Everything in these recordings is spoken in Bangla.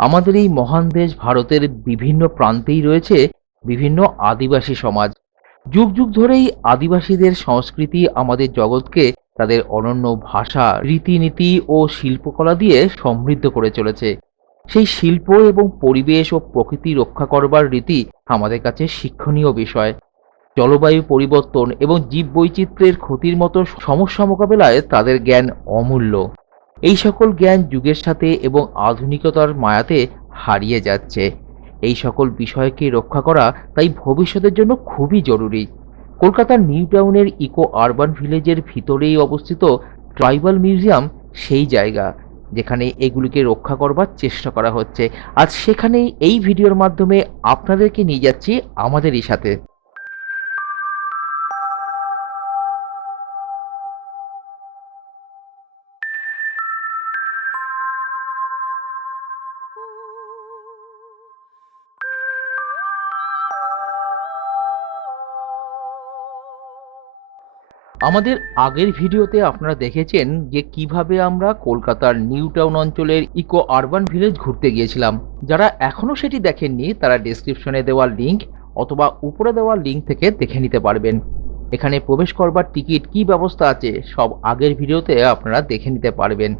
আমাদের এই মহান দেশ ভারতের বিভিন্ন প্রান্তেই রয়েছে বিভিন্ন আদিবাসী সমাজ। যুগ যুগ ধরেই আদিবাসীদের সংস্কৃতি আমাদের জগৎকে তাদের অনন্য ভাষা, রীতিনীতি ও শিল্পকলা দিয়ে সমৃদ্ধ করে চলেছে। সেই শিল্প এবং পরিবেশ ও প্রকৃতি রক্ষা করবার রীতি আমাদের কাছে শিক্ষণীয় বিষয়। জলবায়ু পরিবর্তন এবং জীববৈচিত্র্যের ক্ষতির মতো সমস্যা মোকাবেলায় তাদের জ্ঞান অমূল্য। এই সকল জ্ঞান যুগের সাথে এবং আধুনিকতার মায়াতে হারিয়ে যাচ্ছে। এই সকল বিষয়কে রক্ষা করা তাই ভবিষ্যতের জন্য খুবই জরুরি। কলকাতার নিউ টাউনের ইকো আরবান ভিলেজের ভিতরেই অবস্থিত ট্রাইবাল মিউজিয়াম সেই জায়গা যেখানে এগুলিকে রক্ষা করবার চেষ্টা করা হচ্ছে। আজ সেখানেই এই ভিডিওর মাধ্যমে আপনাদেরকে নিয়ে যাচ্ছি আমাদেরই সাথে। আমাদের আগের ভিডিওতে আপনারা দেখেছেন যে কিভাবে আমরা কলকাতার নিউ টাউন অঞ্চলের ইকো আরবান ভিলেজ ঘুরতে গিয়েছিলাম। যারা এখনো সেটি দেখেননি তারা ডেসক্রিপশনে দেওয়া লিংক অথবা উপরে দেওয়া লিংক থেকে দেখে নিতে পারবেন। এখানে প্রবেশ করবার টিকিট কি ব্যবস্থা আছে সব আগের ভিডিওতে আপনারা দেখে নিতে পারবেন।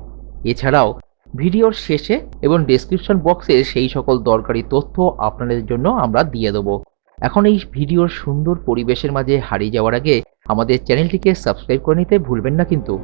এছাড়াও ভিডিওর শেষে এবং ডেসক্রিপশন বক্সে সেই সকল দরকারি তথ্য আপনাদের জন্য আমরা দিয়ে দেবো। এখন এই ভিডিওর সুন্দর পরিবেশের মাঝে হারিয়ে যাওয়ার আগে আমাদের চ্যানেলটিকে সাবস্ক্রাইব করে নিতে ভুলবেন না কিন্তু।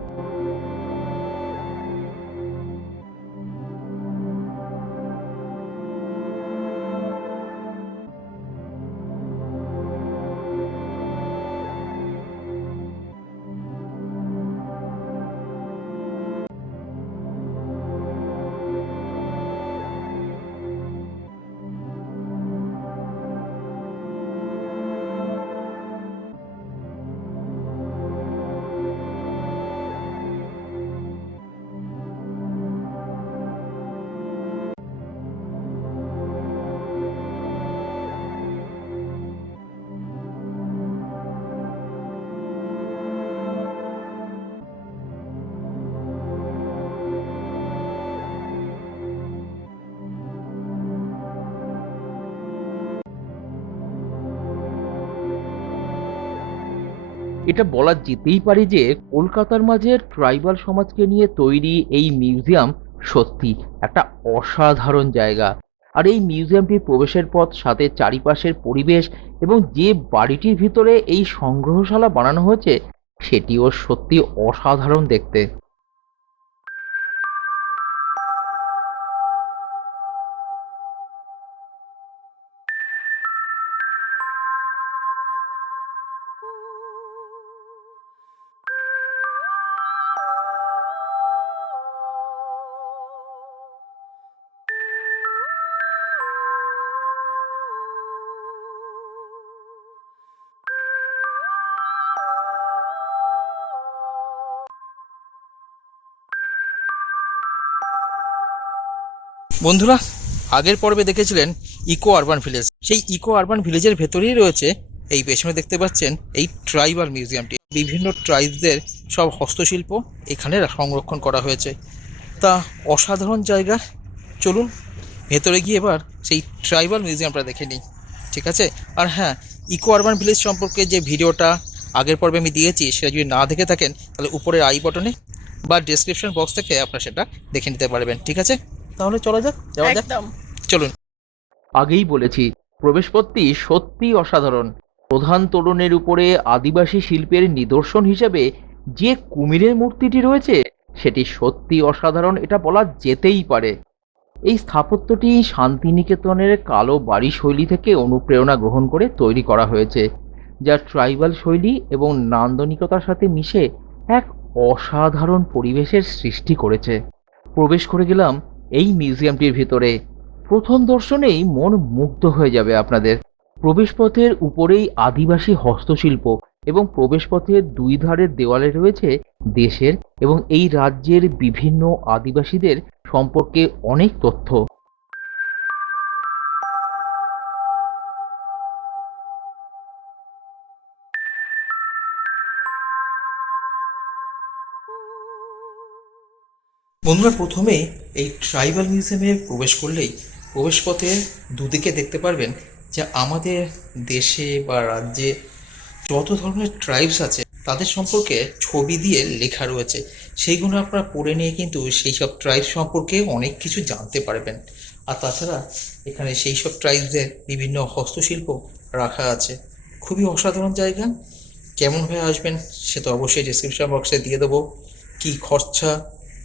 এটা বলা যেতেই পারে যে কলকাতার মাঝে ট্রাইবাল সমাজকে নিয়ে তৈরি এই মিউজিয়াম সত্যি একটা অসাধারণ জায়গা। আর এই মিউজিয়ামটির প্রবেশের পথ, সাথে চারিপাশের পরিবেশ এবং যে বাড়িটির ভিতরে এই সংগ্রহশালা বানানো হয়েছে সেটিও সত্যি অসাধারণ দেখতে। বন্ধুরা, আগের পর্বে দেখেছিলেন ইকো আরবান ভিলেজ। সেই ইকো আরবান ভিলেজের ভেতরেই রয়েছে এই পেছনে দেখতে পাচ্ছেন এই ট্রাইবাল মিউজিয়ামটি। বিভিন্ন ট্রাইবসদের সব হস্তশিল্প এখানে সংরক্ষণ করা হয়েছে। তা অসাধারণ জায়গা। চলুন ভেতরে গিয়ে এবার সেই ট্রাইবাল মিউজিয়ামটা দেখে নিই, ঠিক আছে? আর হ্যাঁ, ইকো আরবান ভিলেজ সম্পর্কে যে ভিডিওটা আগের পর্বে আমি দিয়েছি সেটা যদি না দেখে থাকেন তাহলে উপরের আই বটনে বা ডেসক্রিপশন বক্স থেকে আপনারা সেটা দেখে নিতে পারবেন, ঠিক আছে? তাহলে যাওয়া যাক। একদম। চলুন। আগেই বলেছি, প্রবেশপথটি সত্যি অসাধারণ। প্রধান তোরণের উপরে আদিবাসী শিল্পের নিদর্শন হিসেবে যে কুমিরের মূর্তিটি রয়েছে সেটি সত্যি অসাধারণ, এটা বলা যেতেই পারে। এই স্থাপত্যটি শান্তিনিকেতনের কালো বাড়ি শৈলী থেকে অনুপ্রেরণা গ্রহণ করে তৈরি করা হয়েছে, যা ট্রাইবাল শৈলী এবং নান্দনিকতার সাথে মিশে এক অসাধারণ পরিবেশের সৃষ্টি করেছে। প্রবেশ করে গেলাম এই মিউজিয়ামটির ভিতরে। প্রথম দর্শনেই মন মুগ্ধ হয়ে যাবে আপনাদের। প্রবেশপথের উপরেই আদিবাসী হস্তশিল্প এবং প্রবেশপথের দুই ধারের দেওয়ালে রয়েছে দেশের এবং এই রাজ্যের বিভিন্ন আদিবাসীদের সম্পর্কে অনেক তথ্য। বন্ধুরা, প্রথমেই এই ট্রাইবাল মিউজিয়ামে প্রবেশ করলেই প্রবেশপথের দুদিকে দেখতে পারবেন যে আমাদের দেশে বা রাজ্যে যত ধরনের ট্রাইবস আছে তাদের সম্পর্কে ছবি দিয়ে লেখা রয়েছে। সেইগুলো আপনারা পড়ে নিয়ে কিন্তু সেই সব ট্রাইবস সম্পর্কে অনেক কিছু জানতে পারবেন। আর তাছাড়া এখানে সেই সব ট্রাইবসদের বিভিন্ন হস্তশিল্প রাখা আছে। খুবই অসাধারণ জায়গা। কেমনভাবে আসবেন সে তো অবশ্যই ডিসক্রিপশন বক্সে দিয়ে দেবো। কী খরচা,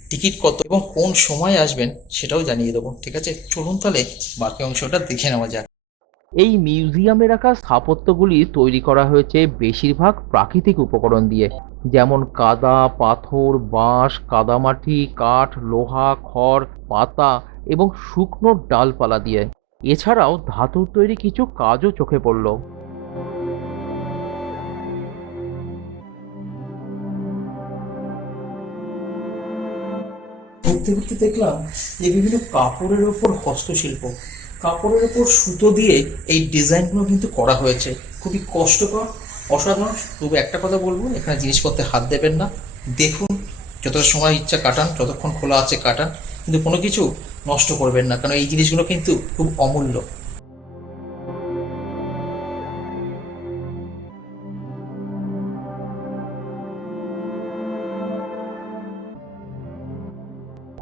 টিকিট কত এবং কোন সময় আসবেন সেটাও জানিয়ে দেবো। ঠিক আছে, চলুন তাহলে বাকি অংশটা দেখে নেওয়া যাক। এই মিউজিয়ামে রাখা স্থাপত্যগুলি তৈরি করা হয়েছে বেশিরভাগ প্রাকৃতিক উপকরণ দিয়ে, যেমন কাদা, পাথর, বাঁশ, কাদামাটি, কাঠ, লোহা, খড়, পাতা এবং শুকনো ডালপালা দিয়ে। এছাড়াও ধাতুর তৈরি কিছু কাজও চোখে পড়ল। ঘুরতে ঘুরতে দেখলাম যে বিভিন্ন কাপড়ের ওপর হস্তশিল্প, কাপড়ের ওপর সুতো দিয়ে এই ডিজাইনগুলো কিন্তু করা হয়েছে। খুবই কষ্টকর, অসাধারণ। তবু একটা কথা বলবো, এখানে জিনিসপত্রে হাত দেবেন না। দেখুন, যতটা সময় ইচ্ছা কাটান, যতক্ষণ খোলা আছে কাটান, কিন্তু কোনো কিছু নষ্ট করবেন না, কারণ এই জিনিসগুলো কিন্তু খুব অমূল্য।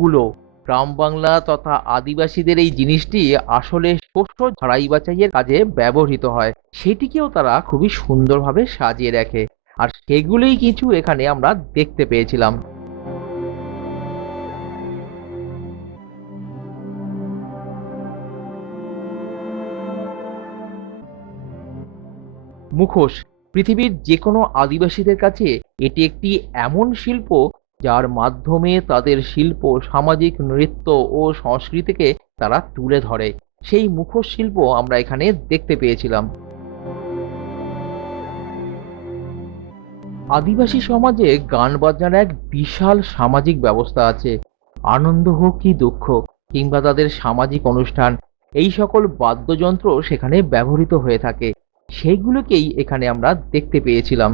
কুলো, গ্রাম বাংলা তথা আদিবাসীদের এই জিনিসটি আসলে শস্য ঝাড়াই বাছাইয়ের কাজে ব্যবহৃত হয়, সেটিকেও তারা খুবই সুন্দরভাবে সাজিয়ে রাখে। আর সেগুলোই কিছু এখানে আমরা দেখতে পেয়েছিলাম। মুখোশ, পৃথিবীর যে কোনো আদিবাসীদের কাছে এটি একটি এমন শিল্প যার মাধ্যমে তাদের শিল্প, সামাজিক নৃত্য ও সংস্কৃতিকে তারা তুলে ধরে। সেই মুখোশ শিল্প আমরা এখানে দেখতে পেয়েছিলাম। আদিবাসী সমাজে গান বাজনার এক বিশাল সামাজিক ব্যবস্থা আছে। আনন্দ হোক কি দুঃখ কিংবা তাদের সামাজিক অনুষ্ঠান, এই সকল বাদ্যযন্ত্র সেখানে ব্যবহৃত হয়ে থাকে। সেইগুলোকেই এখানে আমরা দেখতে পেয়েছিলাম।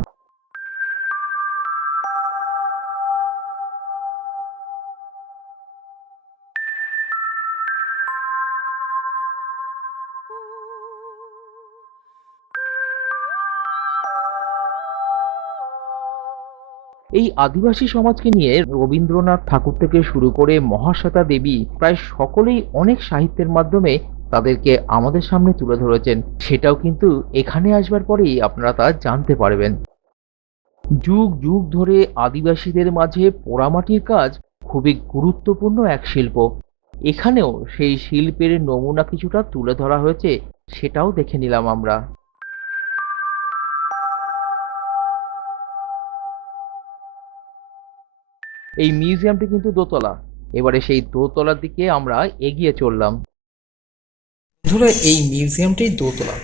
এই আদিবাসী সমাজকে নিয়ে রবীন্দ্রনাথ ঠাকুর থেকে শুরু করে মহাশ্বেতা দেবী প্রায় সকলেই অনেক সাহিত্যের মাধ্যমে তাদেরকে আমাদের সামনে তুলে ধরেছেন। সেটাও কিন্তু এখানে আসবার পরেই আপনারা তা জানতে পারবেন। যুগ যুগ ধরে আদিবাসীদের মাঝে পোড়ামাটির কাজ খুবই গুরুত্বপূর্ণ এক শিল্প। এখানেও সেই শিল্পের নমুনা কিছুটা তুলে ধরা হয়েছে, সেটাও দেখে নিলাম আমরা। এই মিউজিয়ামটি কিন্তু দোতলা। এবারে সেই দোতলার দিকে আমরা এগিয়ে চললাম। বন্ধুরা, এই মিউজিয়ামটাই দোতলা।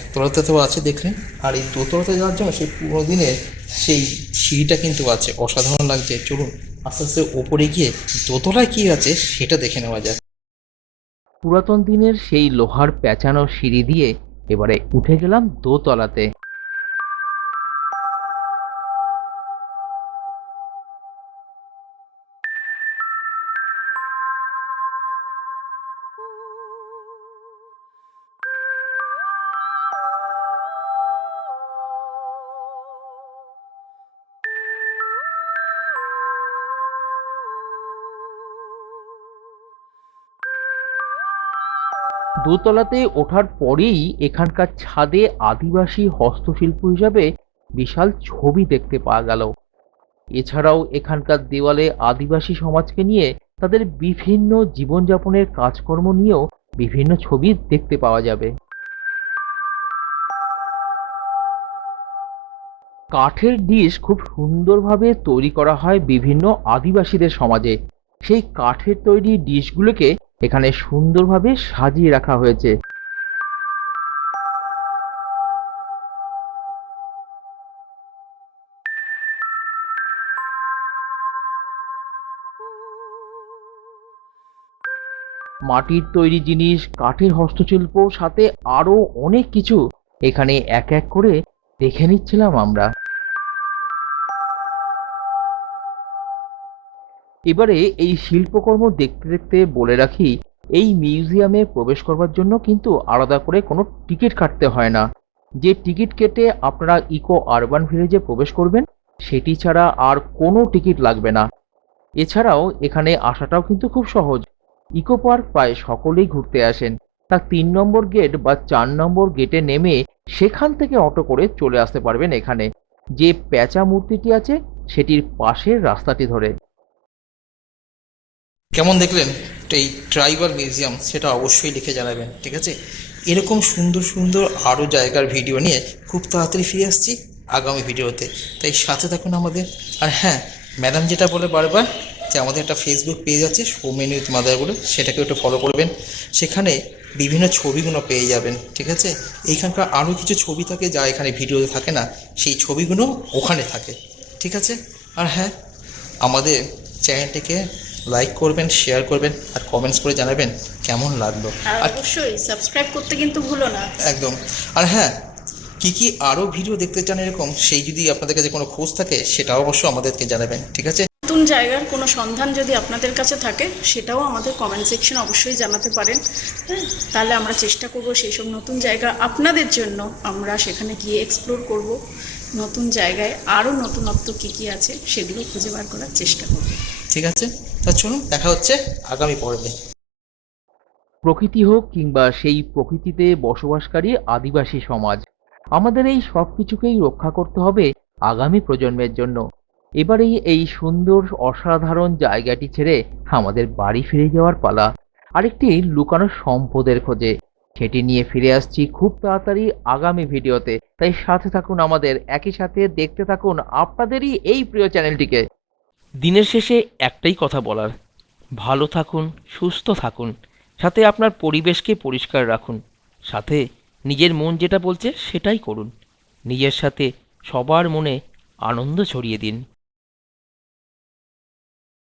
একতলাতে তো আছে দেখলেন, আর এই দোতলাতে যাওয়ার জন্য সেই পুরোনো দিনের সেই সিঁড়িটা কিন্তু আছে। অসাধারণ লাগছে। চলুন আস্তে আস্তে ওপরে গিয়ে দোতলায় কি আছে সেটা দেখে নেওয়া যাক। পুরাতন দিনের সেই লোহার পেঁচানো সিঁড়ি দিয়ে এবারে উঠে গেলাম দোতলাতে। দোতলাতে ওঠার পরেই এখানকার ছাদে আদিবাসী হস্তশিল্প হিসাবে বিশাল ছবি দেখতে পাওয়া গেল। এছাড়াও এখানকার দেওয়ালে আদিবাসী সমাজকে নিয়ে, তাদের বিভিন্ন জীবনযাপনের কাজকর্ম নিয়েও বিভিন্ন ছবি দেখতে পাওয়া যাবে। কাঠের ডিশ খুব সুন্দরভাবে তৈরি করা হয় বিভিন্ন আদিবাসীদের সমাজে। সেই কাঠের তৈরি ডিশগুলোকে এখানে সুন্দরভাবে সাজিয়ে রাখা হয়েছে। মাটির তৈরি জিনিস, কাঠের হস্তশিল্প, সাথে আরো অনেক কিছু এখানে এক এক করে দেখে নিচ্ছিলাম আমরা। এবারে এই শিল্পকর্ম দেখতে দেখতে বলে রাখি, এই মিউজিয়ামে প্রবেশ করবার জন্য কিন্তু আলাদা করে কোনো টিকিট কাটতে হয় না। যে টিকিট কেটে আপনারা ইকো আরবান ভিলেজে প্রবেশ করবেন, সেটি ছাড়া আর কোনো টিকিট লাগবে না। এছাড়াও এখানে আসাটাও কিন্তু খুব সহজ। ইকো পার্ক প্রায় সকলেই ঘুরতে আসেন। তার ৩ নম্বর গেট বা ৪ নম্বর গেটে নেমে সেখান থেকে অটো করে চলে আসতে পারবেন এখানে, যে প্যাঁচা মূর্তিটি আছে সেটির পাশের রাস্তাটি ধরে। কেমন দেখলেন এই ট্রাইবাল মিউজিয়াম, সেটা অবশ্যই লিখে জানাবেন, ঠিক আছে? এরকম সুন্দর সুন্দর আরও জায়গার ভিডিও নিয়ে খুব তাড়াতাড়ি ফিরে আসছি আগামী ভিডিওতে, তাই সাথে থাকুন আমাদের। আর হ্যাঁ, ম্যাডাম যেটা বলে বারবার, যে আমাদের একটা ফেসবুক পেজ আছে সৌমেন উইথ মাদার বলে, সেটাকে একটু ফলো করবেন। সেখানে বিভিন্ন ছবিগুলো পেয়ে যাবেন, ঠিক আছে? এইখানকার আরও কিছু ছবি থাকে যা এখানে ভিডিওতে থাকে না, সেই ছবিগুলো ওখানে থাকে, ঠিক আছে? আর হ্যাঁ, আমাদের চ্যানেলটিকে লাইক করবেন, শেয়ার করবেন, আর কমেন্টস করে জানাবেন কেমন লাগলো। আর আর অবশ্যই সাবস্ক্রাইব করতে কিন্তু ভুলো না। একদম। আর হ্যাঁ, কি আরও ভিডিও দেখতে চান এরকম, সেই যদি আপনাদের কাছে কোনো খোঁজ থাকে সেটাও অবশ্যই আমাদেরকে জানাবেন, ঠিক আছে? নতুন জায়গার কোনো সন্ধান যদি আপনাদের কাছে থাকে সেটাও আমাদের কমেন্ট সেকশনে অবশ্যই জানাতে পারেন। হ্যাঁ, তাহলে আমরা চেষ্টা করব সেই সব নতুন জায়গা আপনাদের জন্য, আমরা সেখানে গিয়ে এক্সপ্লোর করব, নতুন জায়গায় আরও নতুনত্ব কী আছে সেগুলো খুঁজে বার করার চেষ্টা করব। ঠিক আছে, তা চলুন দেখা হচ্ছে আগামী পর্বে। প্রকৃতি হোক কিংবা সেই প্রকৃতিতে বসবাসকারী আদিবাসী সমাজ, আমাদের এই সব কিছুকেই রক্ষা করতে হবে আগামী প্রজন্মের জন্য। এবারেই এই সুন্দর অসাধারণ জায়গাটি ছেড়ে আমাদের বাড়ি ফিরে যাওয়ার পালা, আরেকটি লুকানো সম্পদের খোঁজে। সেটি নিয়ে ফিরে আসছি খুব তাড়াতাড়ি আগামী ভিডিওতে, তাই সাথে থাকুন আমাদের, একই সাথে দেখতে থাকুন আপনাদেরই এই প্রিয় চ্যানেলটিকে। দিনের শেষে একটাই কথা বলার, ভালো থাকুন, সুস্থ থাকুন, সাথে আপনার পরিবেশকে পরিষ্কার রাখুন, সাথে নিজের মন যেটা বলছে সেটাই করুন, নিজের সাথে সবার মনে আনন্দ ছড়িয়ে দিন।